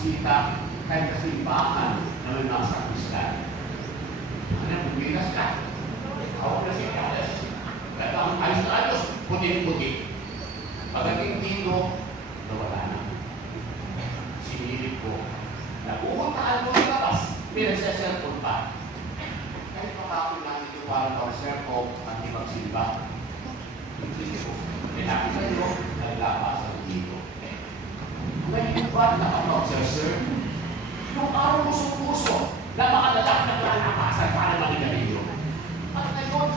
bisita kahit sa simbahan na may nasa Kristan. Ano, bumigas ka. Hawak na si Carlos. Kaya ang ayos na ayos, puti-puti. Pagdating dito, nawala na. Sinilip ko. Napupuntaan ko yung labas, pinagsaselfon pa. Kahit makakapin lang ito parang pang-serve ko at di magsimba. Hindi ko. Pinakita nyo, naglapasan dito. Ngayon ba nakapag-serve? Nung araw puso-puso, na mga lalaki na nalapasan para manigarin nyo. At ngayon,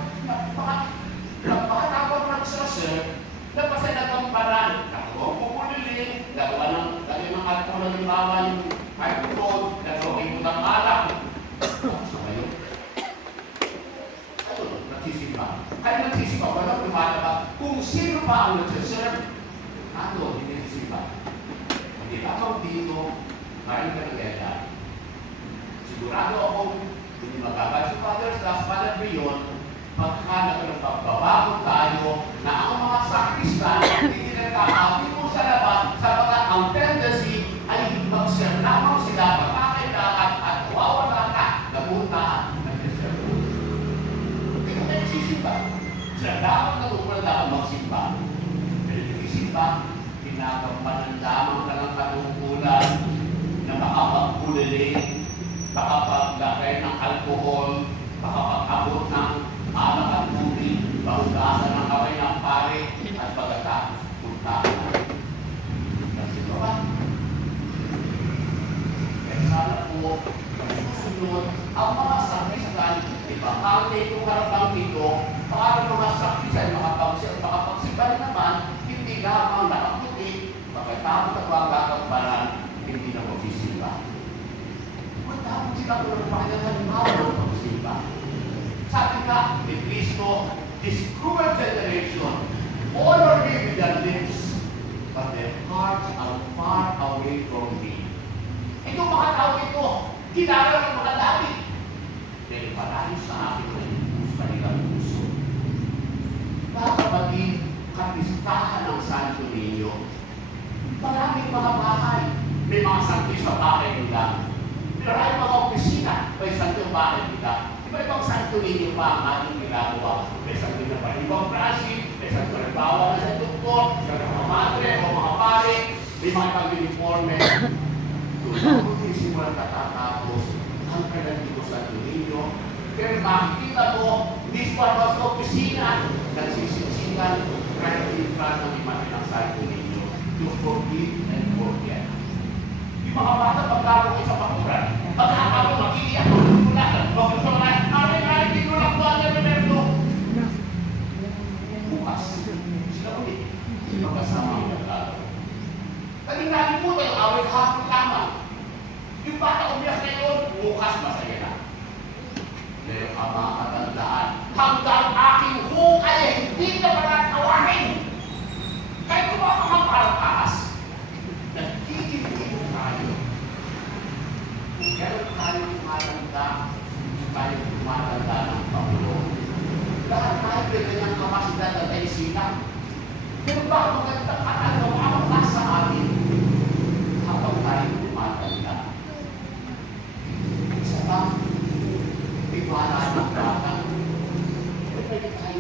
napakatapag ng serve, napasay na kamparan, nagawa ko puliling, nagawa ng alcohol na limbawa yung microphone, nagawa yung utang alak. So ngayon, ano, nagsisimba. Kaya nagsisimba, walang lumalabas. Kung sino pa ang nagsiserve, ano, hindi nagsisimba. Hindi lamang dito, maraming kanagaya. Sigurado akong hindi magkakal si Father Stas, Father Bion, pagka nagbabago tayo na ang mga sakristan hindi nagkakapit mo sa labas sapagkat ang tendency ay mag-serve lamang sila pagkakailangan at wawala ka napuntaan nag-serve. Hindi ko nagsisimba. Sila lamang natupal na magsimba. Pero nagsisimba, pinagampanan lamang ka ng katungkulan na makapagpuliling, makapaglakay ng alkohol, makapag-abot ng alak at tubig, pahugasan ng kamay ng pare, at pagkatapos puntahan na. Kasi ba? Kaya sana po, susunod, ang mga sakrisan, ipakante itong harapang ito, para mga sakrisan makapagsipan naman, hindi lamang nakaputi, pagkatapos at magkakamparan, hindi na magsisimba. Tapos sila ko ng Panginoon ng pagsimba. Sabi nga ni Cristo, this cruel generation, honor me with their lips, but their hearts are far away from me. Itong mga tao ito, kilala ng mga dami. Dahil marami sa akin na yung kanilang puso. Mga kapatid, kapistahan ng Santo Niño, maraming mga bahay, may mga santi sa bahay nila. Pero ay mga opisina, may santo bahay nila. Iba-ibang Santo Niño pa ang ating ginagawa. May santo na Ibang Francis, may santo na bawa na sa doktor, sa mga madre o mga pare, may mga ibang uniforme. Doon ako simulan katatapos ang kanandito sa Santo Niño. Pero makikita mo, mismo sa opisina, nagsisiksikan, kahit in-front ng imahe ng Santo Niño to forgive and forget. Yung mga bata, pagkaro kayo sa pakuran, pagkakaro, mag-iiyak, mag-iiyak, mag-iiyak, ay, tinulak ko ang Roberto. Bukas, sila ulit, magkasama ang nagkaro. Kanina po tayo, awit hapon lamang. Yung bata umiyak na yun, bukas masaya na. Pero ang mga katandaan, hanggang aking hukay, hindi na panatawagin. Kahit kung mga parang taas, nagkikitibo tayo. Kaya tayo tumatanda, tayo tumatanda ng Panginoon. Lahat tayo may kanyang kapasidad at ay sila. Pero bakit magandang